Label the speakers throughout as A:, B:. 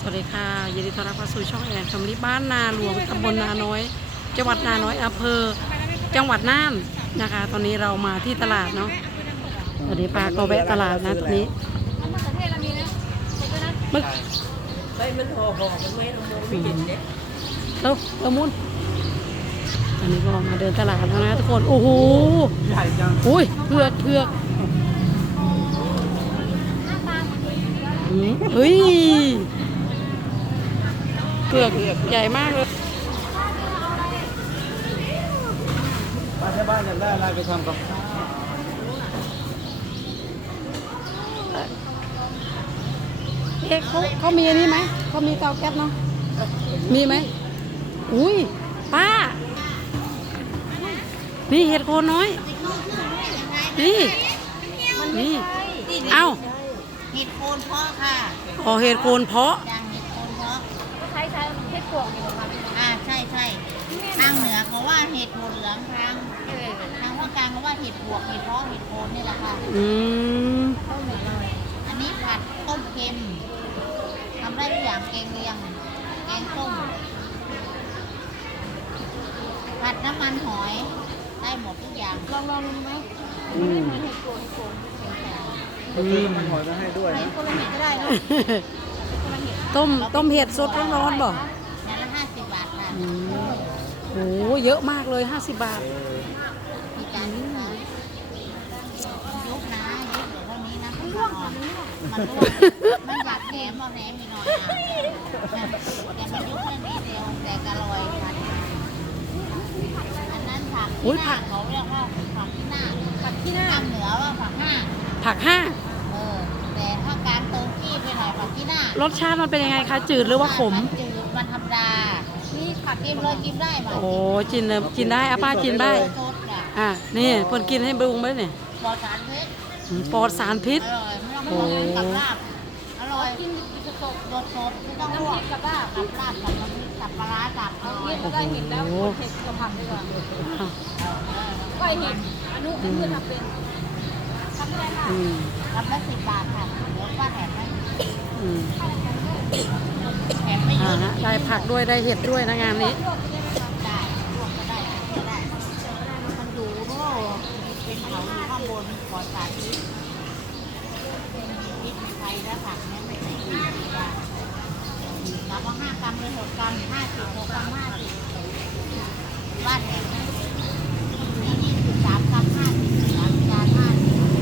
A: วัสดีค่ะยินดีต้อนรับเข้าสู่ช่องแอนแฟมิลี่บ้านนาหลวงตำบลนาน้อยจังหวัดนาน้อยอำเภอจังหวัดน่านนะคะ ตอนนี้เรามาที่ตลาดเนาะตอนนี้ป้าก็แวะตลาดนะตอนนี้มึกมันห่อมันไม่ละมุนไม่เห็นเนี่ยแล้วละมุนอันนี้ก็มาเดินตลาดแล้วนะทุกคนโอ้โหใหญ่จังอุ้ยเผือกเฮ้ยเผือกใหญ่มากเลย
B: ป้าที่บ้านอยากได้อะไรไปทำกับข้าว
A: เขามีอันนี้ไหมเขามีเตาแก๊สเนาะมีไหมอุ้ยป้านี่เห็ดโคนน้อยนี่เอ้า
C: เห็ดโคนเพาะค่ะ
A: อ๋อเห็ดโคนเพาะ
C: อย่างเห็ดโคนเพาะ
D: ใช้เห็ดปวกอยู่ค่ะ
C: ใช่ทางเหนือเขาว่าเห็ดโคนเหลืองทางภาคกลางเขาว่าเห็ดบวกเห็ดเพาะเห็ดโคนนี่แหละค่ะอันนี้ผัดต้มเค็มทำได้ทุกอย่างแกงเลียงแกงส้มผัดน้ำมันหอยได้หมดทุกอย่าง
D: ลองดูไหมเห็ดปวก
B: มันหอยมาให้ด้วยนะ
D: คนละเห็ดก็ได้นะ
A: ต้มเห็ดสดร้อนๆบ่
C: นั่นละ50 บาทค่ะ
A: โอ้เยอะมากเลย50 บาท
C: มีการยุบนะยุบเดี๋ยวเท่านี้นะมันร่วงมันอยากแหนมเอาแหนมมีหน่อยแต่มันยุบแค่นี้เดียวแต่กระลอยค่ะอันนั้นผักที่หน้าเขาเรียกว่าผักที่หน้าทางเหนือว่าผักห้าแต่ถ้าการเติมกี้ไปหน่อยผักที่หน้าร
A: สชาติมันเป็นยังไงคะจืดหรือว่าขม
C: จืดมันธรรมดานี่ผักกินเลยกินได้ไหม
A: โอ้กินได้ป้ากินได้นี่เพิ่นกินให้บุ้งไหมเนี่ย
C: ปลอดสารพิษอร่อยไม่ต้องลวกกับลาบอร่อยกินสดไม่ต้องลวกกับลาบกับน้ำพริกกับปลาร้ากับ
D: เอาเห็ดได้เห็ดแล้วเห็ดกับผักดีกว่าก็เห็ดอนุเพื่อนทำเป็นทำได้ค่ะ
C: รับได้10 บาทค่ะเดี๋ยวป้าแถมให้แถมไม่เยอะ
A: ได้ผักด้วยได้เห็ดด้วยนะงานนี้
C: ได้ลวกก็ได้มันอยู่โน่เป็นเขาอยู่ข้างบนปลอดสารพิษพริกไทยและผักเนี่ยไม่ใส่ดีว่ารับว่า5 กรัมเลย6 กรัม50 6 กรัม50บ้านแถมนี่23 กรัม50 3 จาน50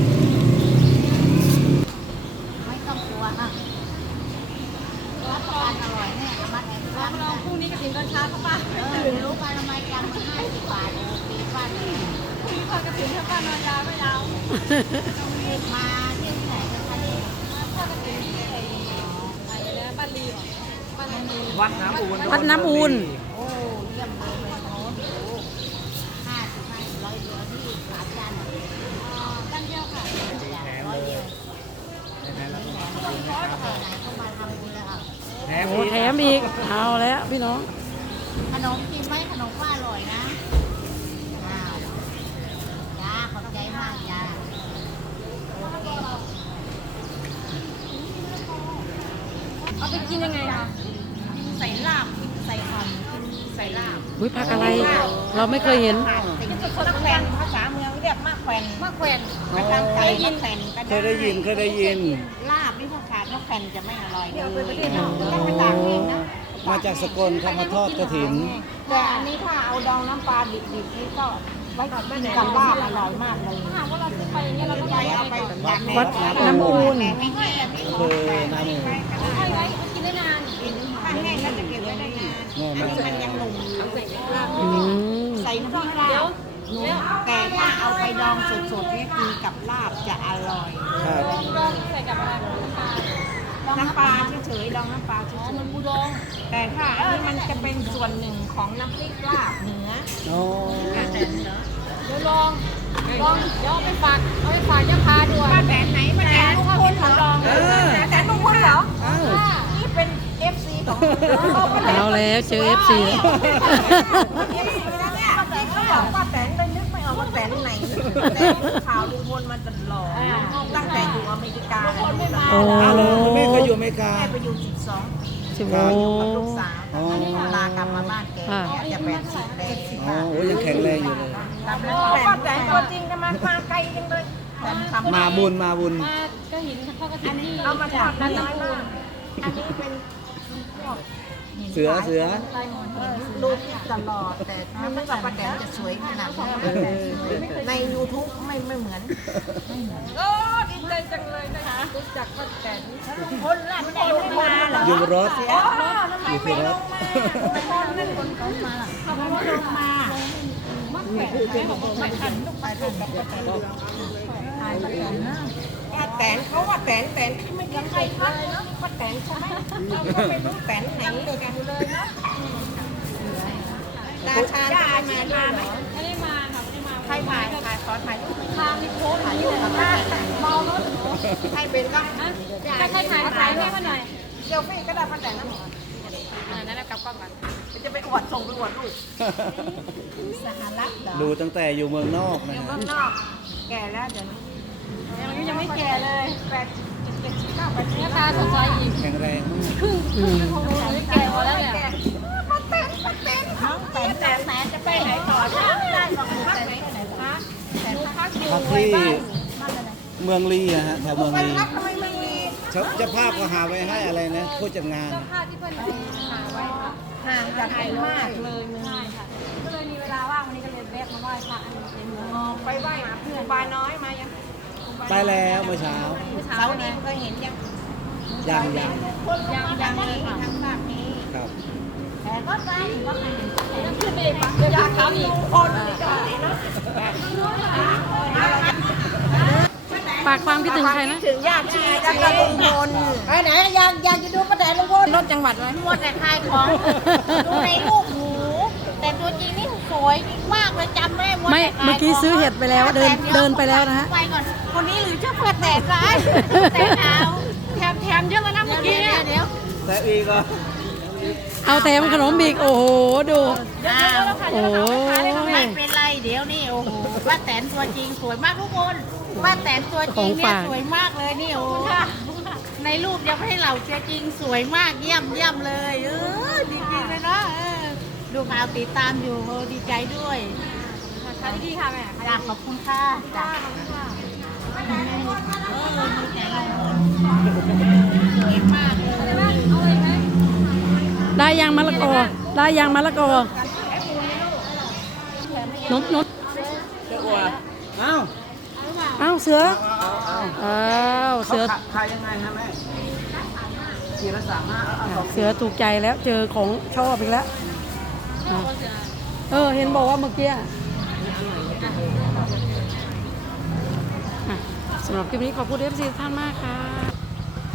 C: ไม่ต้องกลัวค่ะรับประกันอร่อยเนี่ยมาแถมร้าน
D: เราพรุ่งนี้กระถิ่นตอนเช้าค่ะป้า
C: รู้ป่ะทำไมจำมา50 บาทปีบ้านเลย
D: พรุ่งนี้พอกระถิ่นถ้าป้านอนยาวไม่ยาว
C: มาที่ไหนกันคะนี่
D: ทอดกระถิ่นที่อะไรนะบ้านรี
B: วัดน้ำอุ่น
C: โอ้เยี่ยมเลยโน้ต50 100 เดียวที่3 จาน
D: จานเดียวค่ะ
C: 100 เดียวไหนเข้ามาทำบุญแล้ว
A: แถมอีกเอาแล้วพี่น้อง
C: ขนมกินไหมขนมว่าอร่อยนะจ้าขอบใจมากจ้า
D: เอาไปกินยังไงคะ
C: ใส่ลาบใส่หอมใส่ลาบ
A: ผักอะไรเราไม่เคยเห็น
C: มะแขวนภาษาเมืองเรียกมะแขวนเคย
B: ได้ยิน
C: ลาบนี่ถ้าขาดมะแขวนจะไม่อร่อยต้องไปตากเองนะ
B: มาจากสกลเขามาทอดกระถิน
C: แต่อันนี้ถ้าเอาดองน้ำปลาดิบๆนี่ก็ไว้กับลาบอร่อยมากเลย
D: ถามว่าเราซื้อไปเนี่ยเราต้อง
C: เอาไป
A: วัดน้ำอูน
B: คือน้ำอูน
D: ใช่ไว้กินได้นาน
C: ถ้าแห้งก็จะเก็บไว้ได้นานมันยังหนุ่มใส่น้ำพริกลาบแต่ถ้าเอาไปดองสดๆเนี่ยกินกับลาบจะอร่อย
D: ดองใส่กับอะไร
C: น้ำปลาเฉยๆดองน้ำปลาเฉยๆ
D: มันบูดอง
C: แต่ถ้าอันนี้มันจะเป็นส่วนหนึ่งของน้ำพริกลาบเหนือ
D: เดี๋ยวลองเดี๋ยวเอาไปฝากยาพาด้วย
C: แผนไหนมาแผนลุงพลเหรอแผนลุงพลเหรอนี่เป็น FC ของ
A: เอาแล้วเจอ FC แล้ว
C: ป้าแตนไปนึกไม่ออก
E: ว่าแตนไหนแต่ข่าวลุงพลมาตลอดตั้งแต่อยู่อเมริกาแล้ว
A: โอ้
B: อ้าวเหรอคุณแม่เคยอยู่อเมริกา
E: แม่ไปอยู่12 ปี
A: สิบ
B: ครั
A: โอ้
B: บ
E: อยู่กับลูกสาว
B: อ๋อ
E: ลากลับมาบ้านแกจะ80แล้ว
B: อ๋อโอ้ยังแข็งแรงอยู่เลย
E: กลับแล้วแต่ตัวจริงจะมาไกลจังเลยแต่ทำ
B: มาบุญมาบุญ
D: มาก็เห็นเขาก็ทิ้งที่
E: เอามาทอด
D: นั่
E: น้
D: น
E: อย
D: ตะ
E: มากอันนี้เป็นพวก
B: เสือ
E: ดูตลอดแต่ไม่เหมือนกับป้าแตนจะสวยขนาดนี้ใน YouTube ไม่เหมือน
D: โอ้ดีใจจังเลยนะคะรู้จักป้าแตน
E: คนละไม่ได้ลงมาเหรอ
B: อยู่รถ
E: เสีย
B: อยู่ที่รถ
E: คนนั่นคนเขามาเขาก็ลงมา
D: มักแปดแม่บอกว่าไม่ทันลูก
E: ไปกับป้าแตนตายป้าแตนนะป้าแตนเขาว่าแตนไม่มีใครทักป้าแตนใช่ไหมเราก็ไม่รู้แตนไหนกันเลยนะตาชาญมาไหม
D: ไม่ได้มาค่ะไม่ได้มา
E: ใครถ่ายขอถ่ายรูป
D: ทางนี่โพสต์ถ่ายอยู่กับ
E: เมารถใครเป็นก็
D: ใครถ่ายให้มาหน่อย
E: เดี๋ยวพี่ก็ได้ป้าแตนนะ
D: นั่นแหละกับกล้องกัน
E: จะไปอวดส่งไปอวดลูกสหรัฐเหรอ
B: ดูตั้งแต่อยู่เมืองนอกนะ
E: อยู่
B: ฮะ
E: เมืองนอกแก่แล้วเดี๋ยวนี้
D: ยังไม่แก่เลย
E: 80 79
D: หน้าตาสดใสอีก
B: แข็งแรงมาก
D: ครึ่งของหนูแก่หมดแล้วเนี่ย
E: ป้าแตนน้องแตนแตนจะไปไหนต่อได้บอกหนูพักไหนไหนพักแต่พักอยู่
B: พัก
E: ไว้
B: ที่
E: บ้าน
B: เมืองลีอะฮะแถวเมือง
E: ไป
B: ลี
E: พักทำไมไม่มี
B: เจ้าภาพก็หาไว้ให้อะไรนะผู้จัดงาน
D: ภาพที่เพื่อนหาไว้ค่ะ
E: ห่างจากที่มากเลย
D: ใช่ค่ะก็เลยมีเวลาว่างวันนี้ก็เลยแวะมาไหว้พระอันนี้ในเมือง
E: ไปไหว้หาเพื่อนบาน้อยมายัง
B: ไปแล้วเมื่อเช้า
E: เสาร์นี้ก็เห็นยัง
B: ยัง
E: ยังเลยค่ะทางภาคนี้
B: ครับ
E: แต่ก็ไปก็เคยเห็น
D: ยังขึ้นไปอีกปะเดี๋ยวอยากถามอีก
E: คนที่จะไหนเนาะ
A: ฝากความคิดถึงใครนะ
E: ถึงญาติชีแล้วก็ลุงพลไปไหนอยากจะดูป้าแตนลุงพล
A: รถจังหวัดอะไร
C: มัวแต่ขายของดูในรูปหูแต่ตัวจริงนี่สวยมากเลยจำไม่ได้หมด
A: ไม่
C: แต่ขาย
A: เมื่อกี้ซื้อเห็ดไปแล้วเดินไปแล้วนะฮะ
C: ไปก่อนคนนี้หรือเจ้าเพื่อนแต่ร้ายแต่เอาแถมเยอะเลยนะเมื่อกี้เนี่ยเดี๋ยว
B: แต่อีกอ่ะ
A: เอาแถมขนมอีกโอ้โหดู โอ้
C: ไม่เป็นไรเดี๋ยวนี่โอ้โหป้าแตนตัวจริงสวยมากทุกคนป้าแตนตัวจริงเนี่ยสวยมากเลยนี่โอ้ในรูปยังไม่ให้เราเจอจริงสวยมากเยี่ยมเลยจริงๆเลยเนาะดูข่าวติดตามอยู่ดีใจด้วย
D: ขายดีค่ะแม่
C: จ้าขอบคุณค่ะจ้าสวยมากเลย
D: เอาเลยไหม
A: ได้ยางมะละกอ ได้ยางมะละกอนุ๊ด
B: อ้าว
A: อ้าวเสือ
B: อ้าว
A: อ้าวเสือ
B: ขายยังไงฮะแม่ขีดละ35
A: เสือถูกใจแล้วเจอของชอบอีกแล้วอ่ะเห็นบอกว่าเมื่อกี้อ่ะสำหรับคลิปนี้ขอบคุณเอฟซีท่านมากค่ะ